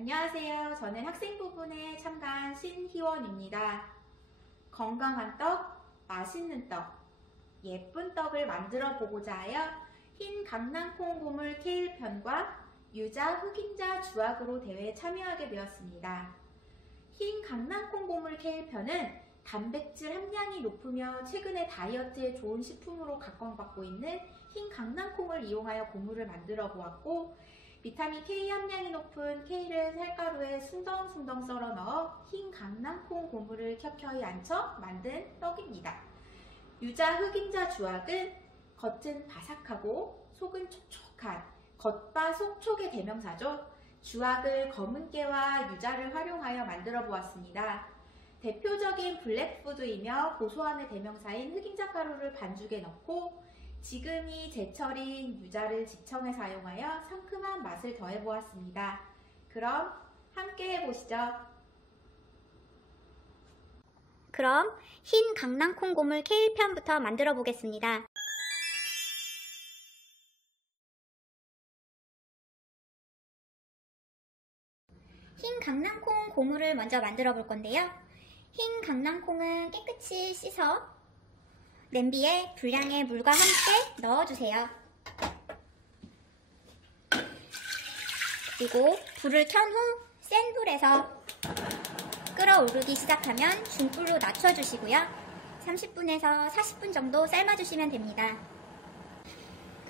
안녕하세요. 저는 학생부분에 참가한 신희원입니다. 건강한 떡, 맛있는 떡, 예쁜 떡을 만들어 보고자 하여 흰 강낭콩 고물 케일 편과 유자 흑임자 주악으로 대회에 참여하게 되었습니다. 흰 강낭콩 고물 케일 편은 단백질 함량이 높으며 최근에 다이어트에 좋은 식품으로 각광받고 있는 흰 강낭콩을 이용하여 고물을 만들어 보았고, 비타민 K 함량이 높은 케일을 쌀가루에 숭덩숭덩 썰어 넣어 흰 강낭콩 고물을 켜켜이 앉혀 만든 떡입니다. 유자 흑임자 주악은 겉은 바삭하고 속은 촉촉한 겉바속촉의 대명사죠. 주악을 검은 깨와 유자를 활용하여 만들어 보았습니다. 대표적인 블랙푸드이며 고소함의 대명사인 흑임자 가루를 반죽에 넣고 지금이 제철인 유자를 직청해 사용하여 상큼한 맛을 더해 보았습니다. 그럼 함께 해보시죠. 그럼 흰 강낭콩 고물 케일 편부터 만들어 보겠습니다. 흰 강낭콩 고물을 먼저 만들어 볼 건데요. 흰 강낭콩은 깨끗이 씻어 냄비에 분량의 물과 함께 넣어주세요. 그리고 불을 켠 후 센 불에서 끓어오르기 시작하면 중불로 낮춰주시고요. 30분에서 40분 정도 삶아주시면 됩니다.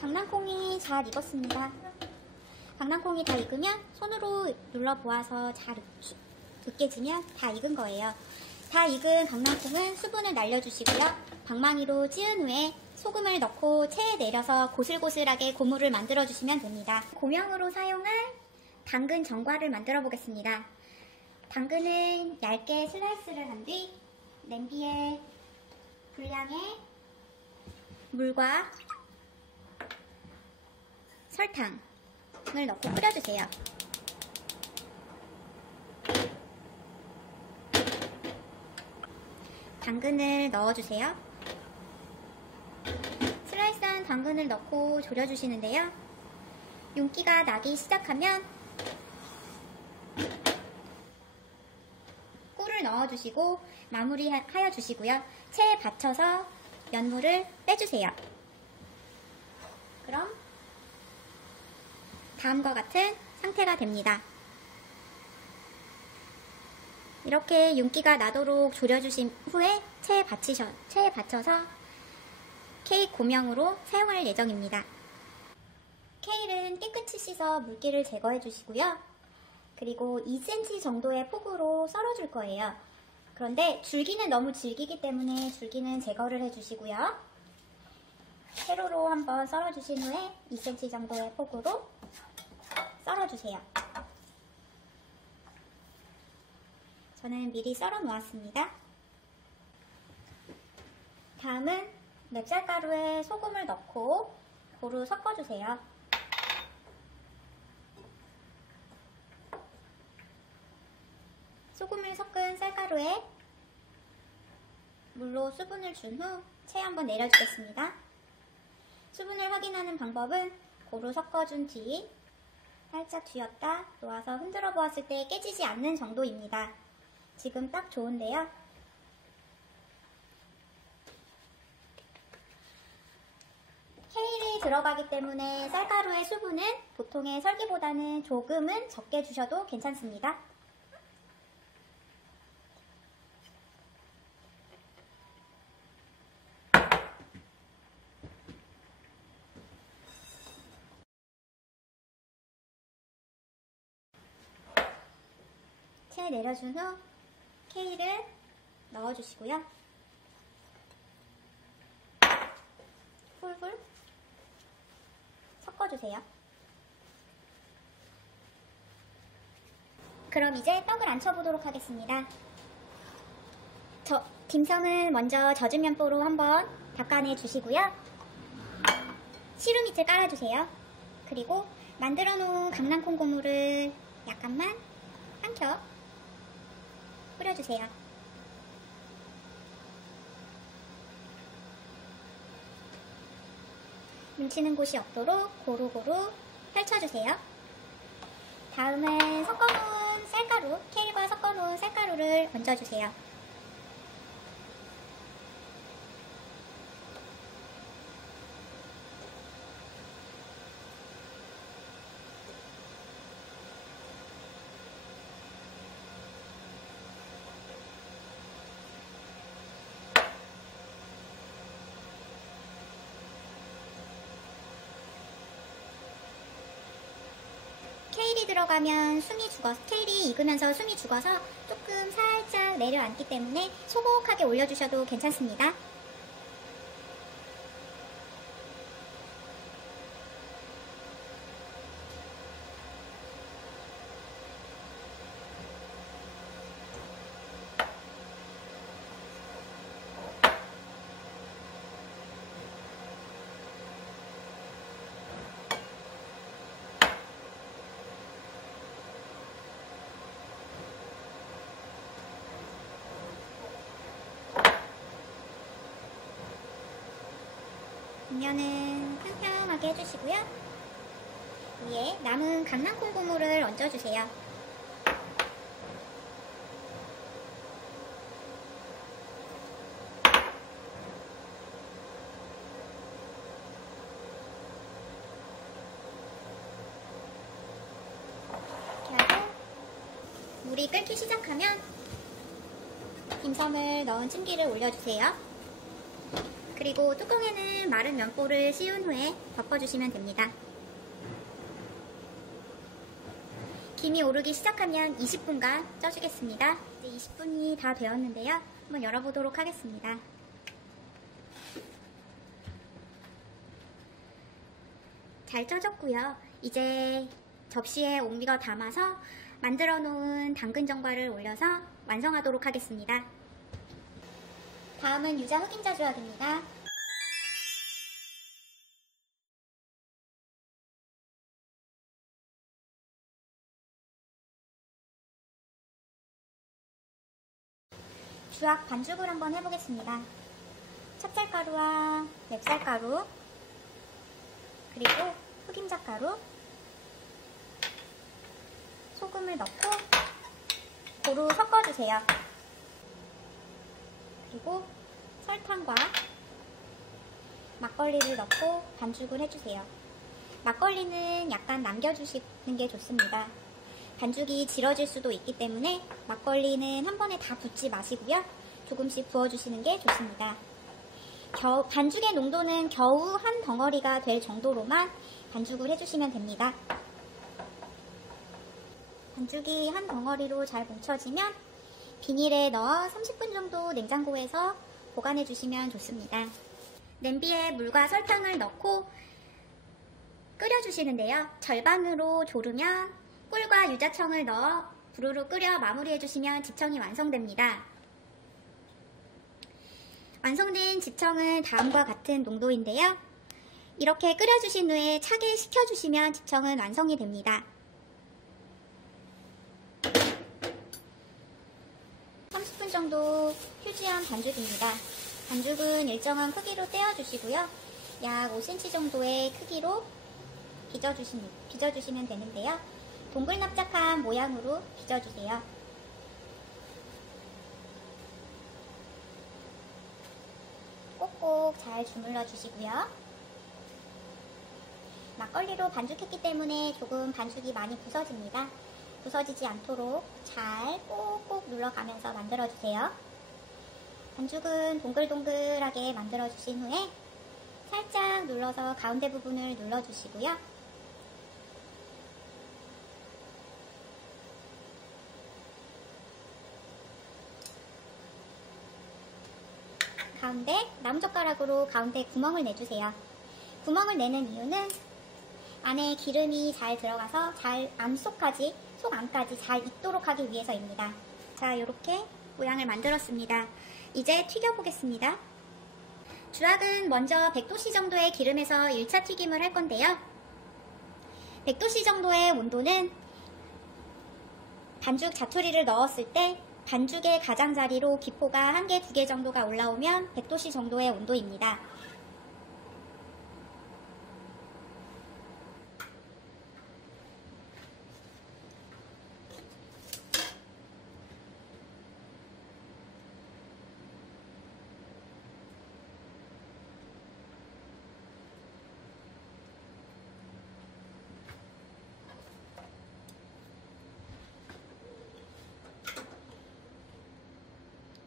강낭콩이 잘 익었습니다. 강낭콩이 다 익으면 손으로 눌러보아서 잘 으깨지면 다 익은 거예요. 다 익은 강낭콩은 수분을 날려주시고요. 방망이로 찌은 후에 소금을 넣고 체에 내려서 고슬고슬하게 고물을 만들어 주시면 됩니다. 고명으로 사용할 당근 전과를 만들어 보겠습니다. 당근은 얇게 슬라이스를 한 뒤 냄비에 분량의 물과 설탕을 넣고 끓여주세요. 당근을 넣어주세요. 슬라이스한 당근을 넣고 졸여주시는데요. 윤기가 나기 시작하면 꿀을 넣어주시고 마무리하여 주시고요. 체에 받쳐서 연물을 빼주세요. 그럼 다음과 같은 상태가 됩니다. 이렇게 윤기가 나도록 졸여주신 후에 체에 받쳐서 케이크 고명으로 사용할 예정입니다. 케일은 깨끗이 씻어 물기를 제거해 주시고요. 그리고 2cm 정도의 폭으로 썰어줄 거예요. 그런데 줄기는 너무 질기기 때문에 줄기는 제거를 해주시고요. 세로로 한번 썰어주신 후에 2cm 정도의 폭으로 썰어주세요. 저는 미리 썰어 놓았습니다. 다음은 맵쌀가루에 소금을 넣고 고루 섞어주세요. 소금을 섞은 쌀가루에 물로 수분을 준 후 체에 한번 내려주겠습니다. 수분을 확인하는 방법은 고루 섞어준 뒤 살짝 쥐었다 놓아서 흔들어 보았을 때 깨지지 않는 정도입니다. 지금 딱 좋은데요. 케일이 들어가기 때문에 쌀가루의 수분은 보통의 설기보다는 조금은 적게 주셔도 괜찮습니다. 체에 내려준 후 케일을 넣어주시고요. 훌훌 섞어주세요. 그럼 이제 떡을 앉혀보도록 하겠습니다. 딤섬을 먼저 젖은 면보로 한번 닦아내 주시고요. 시루 밑을 깔아주세요. 그리고 만들어 놓은 강낭콩 고물을 약간만 한 겹 뿌려주세요. 뭉치는 곳이 없도록 고루고루 펼쳐주세요. 다음은 섞어놓은 쌀가루, 케일과 섞어놓은 쌀가루를 얹어주세요. 케일이 들어가면 케일이 익으면서 숨이 죽어서 조금 살짝 내려앉기 때문에 소복하게 올려주셔도 괜찮습니다. 뒷면은 평평하게 해주시고요. 위에 남은 강낭콩 고무를 얹어주세요. 이렇게 하고 물이 끓기 시작하면 딤섬을 넣은 찜기를 올려주세요. 그리고 뚜껑에는 마른 면보를 씌운 후에 덮어주시면 됩니다. 김이 오르기 시작하면 20분간 쪄주겠습니다. 이제 20분이 다 되었는데요. 한번 열어보도록 하겠습니다. 잘 쪄졌고요. 이제 접시에 옥미거 담아서 만들어 놓은 당근전과를 올려서 완성하도록 하겠습니다. 다음은 유자 흑임자 조약입니다. 주악 반죽을 한번 해보겠습니다. 찹쌀가루와 맵쌀가루, 그리고 흑임자가루, 소금을 넣고 고루 섞어주세요. 그리고 설탕과 막걸리를 넣고 반죽을 해주세요. 막걸리는 약간 남겨주시는 게 좋습니다. 반죽이 질어질 수도 있기 때문에 막걸리는 한 번에 다 붓지 마시고요. 조금씩 부어주시는 게 좋습니다. 반죽의 농도는 겨우 한 덩어리가 될 정도로만 반죽을 해주시면 됩니다. 반죽이 한 덩어리로 잘 뭉쳐지면 비닐에 넣어 30분 정도 냉장고에서 보관해 주시면 좋습니다. 냄비에 물과 설탕을 넣고 끓여주시는데요. 절반으로 졸으면 꿀과 유자청을 넣어 부르르 끓여 마무리해 주시면 집청이 완성됩니다. 완성된 집청은 다음과 같은 농도인데요. 이렇게 끓여주신 후에 차게 식혀주시면 집청은 완성이 됩니다. 30분 정도 휴지한 반죽입니다. 반죽은 일정한 크기로 떼어주시고요. 약 5cm 정도의 크기로 빚어주시면 되는데요. 동글납작한 모양으로 빚어주세요. 꼭꼭 잘 주물러 주시고요. 막걸리로 반죽했기 때문에 조금 반죽이 많이 부서집니다. 부서지지 않도록 잘 꼭꼭 눌러가면서 만들어주세요. 반죽은 동글동글하게 만들어주신 후에 살짝 눌러서 가운데 부분을 눌러주시고요. 가운데 나무젓가락으로 가운데 구멍을 내주세요. 구멍을 내는 이유는 안에 기름이 잘 들어가서 속 안까지 잘 익도록 하기 위해서입니다. 자, 이렇게 모양을 만들었습니다. 이제 튀겨보겠습니다. 주악은 먼저 100도씨 정도의 기름에서 1차 튀김을 할 건데요. 100도씨 정도의 온도는 반죽 자투리를 넣었을 때 반죽의 가장자리로 기포가 1개, 2개 정도가 올라오면 100도씨 정도의 온도입니다.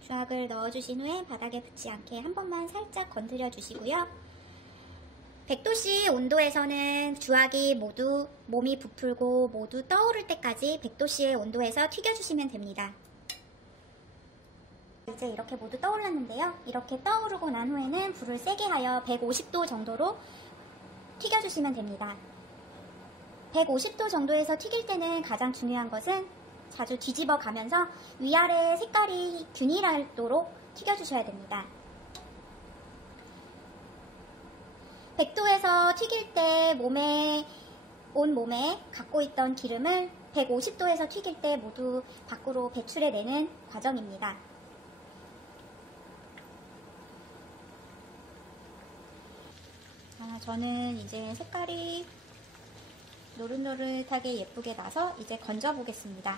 주악을 넣어주신 후에 바닥에 붙지 않게 한 번만 살짝 건드려 주시고요. 100도씨 온도에서는 주악이 모두 몸이 부풀고 모두 떠오를 때까지 100도씨의 온도에서 튀겨주시면 됩니다. 이제 이렇게 모두 떠올랐는데요. 이렇게 떠오르고 난 후에는 불을 세게 하여 150도 정도로 튀겨주시면 됩니다. 150도 정도에서 튀길 때는 가장 중요한 것은 자주 뒤집어 가면서 위아래 색깔이 균일하도록 튀겨주셔야 됩니다. 100도에서 튀길 때 온 몸에 갖고 있던 기름을 150도에서 튀길 때 모두 밖으로 배출해내는 과정입니다. 저는 이제 색깔이 노릇노릇하게 예쁘게 나서 이제 건져 보겠습니다.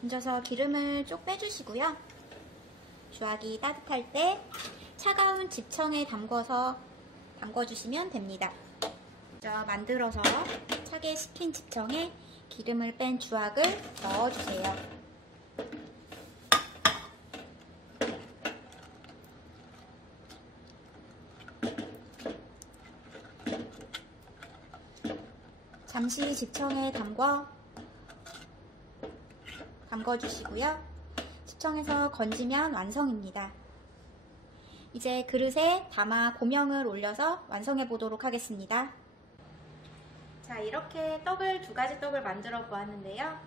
건져서 기름을 쭉 빼주시고요. 주악이 따뜻할 때 차가운 집청에 담궈주시면 됩니다. 먼저 만들어서 차게 식힌 집청에 기름을 뺀 주악을 넣어주세요. 잠시 집청에 담궈주시고요. 집청에서 건지면 완성입니다. 이제 그릇에 담아 고명을 올려서 완성해 보도록 하겠습니다. 자, 이렇게 두 가지 떡을 만들어 보았는데요.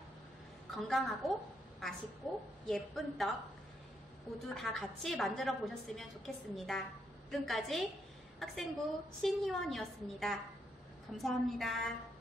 건강하고 맛있고 예쁜 떡 모두 다 같이 만들어 보셨으면 좋겠습니다. 지금까지 학생부 신희원이었습니다. 감사합니다.